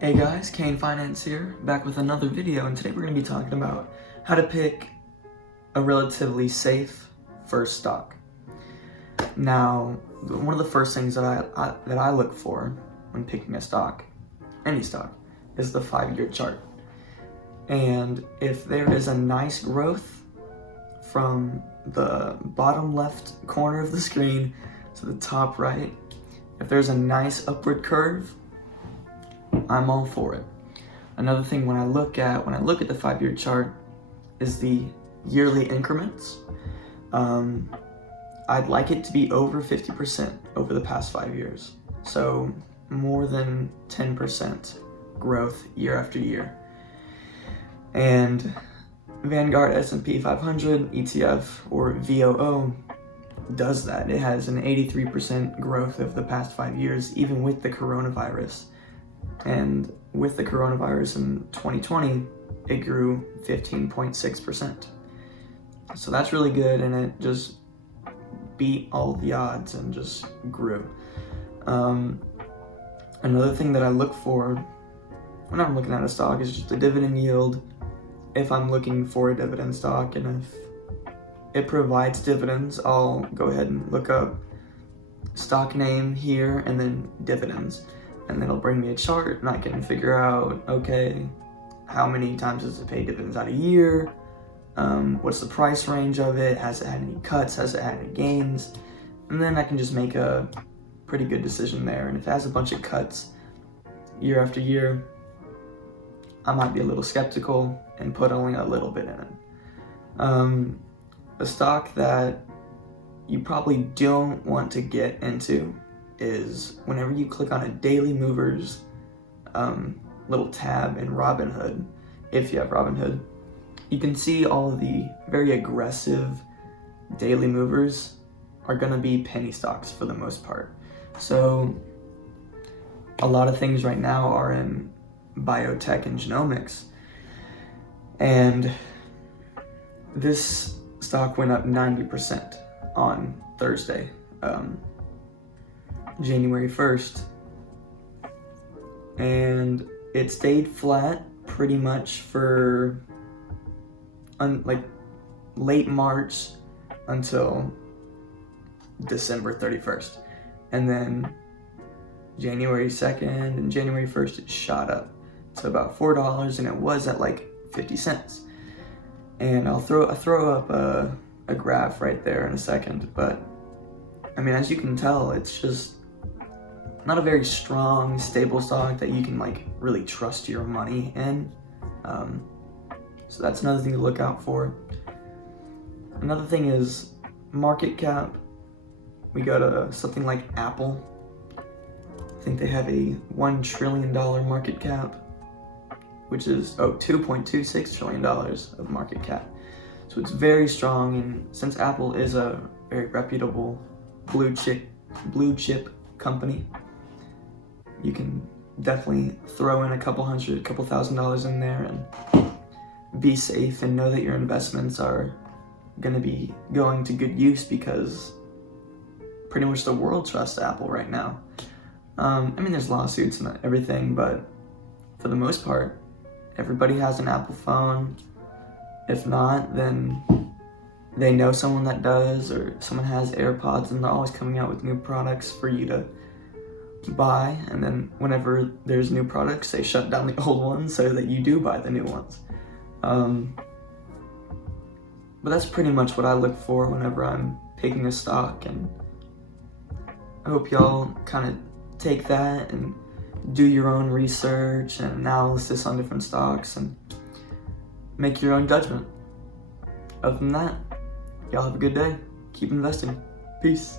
Hey guys, Kane Finance here, back with another video, and today we're going to be talking about how to pick a relatively safe first stock. Now, one of the first things that I look for when picking a stock, any stock, is the 5-year chart. And if there is a nice growth from the bottom left corner of the screen to the top right, if there's a nice upward curve, I'm all for it. Another thing when I look at the 5-year chart is the yearly increments. I'd like it to be over 50% over the past 5 years. So more than 10% growth year after year. And Vanguard S&P 500 ETF, or VOO, does that. It has an 83% growth of the past 5 years, even with the coronavirus. And with the coronavirus in 2020, it grew 15.6%. So that's really good, and it just beat all the odds and just grew. Another thing that I look for when I'm looking at a stock is just the dividend yield. If I'm looking for a dividend stock and if it provides dividends, I'll go ahead and look up stock name here and then dividends. And then it'll bring me a chart and I can figure out, okay, how many times does it pay dividends out a year? What's the price range of it? Has it had any cuts? Has it had any gains? And then I can just make a pretty good decision there. And if it has a bunch of cuts year after year, I might be a little skeptical and put only a little bit in it. A stock that you probably don't want to get into is whenever you click on a daily movers little tab in Robinhood. If you have Robinhood, you can see all of the very aggressive daily movers are going to be penny stocks for the most part. So a lot of things right now are in biotech and genomics, and this stock went up 90% on Thursday, January 1st, and it stayed flat pretty much for like late March until December 31st, and then January 2nd and January 1st it shot up to about $4, and it was at like 50 cents. And I'll throw up a graph right there in a second, but I mean, as you can tell, it's just not a very strong, stable stock that you can like really trust your money in. So that's another thing to look out for. Another thing is market cap. We go to something like Apple. I think they have a $1 trillion market cap, which is $2.26 trillion of market cap. So it's very strong, and since Apple is a very reputable blue chip company, you can definitely throw in a couple thousand dollars in there and be safe and know that your investments are going to be going to good use, because pretty much the world trusts Apple right now. I mean, there's lawsuits and everything, but for the most part, everybody has an Apple phone. If not, then they know someone that does, or someone has AirPods, and they're always coming out with new products for you to buy. And then whenever there's new products, they shut down the old ones so that you do buy the new ones. But that's pretty much what I look for whenever I'm picking a stock, and I hope y'all kind of take that and do your own research and analysis on different stocks and make your own judgment. Other than that, y'all have a good day. Keep investing. Peace.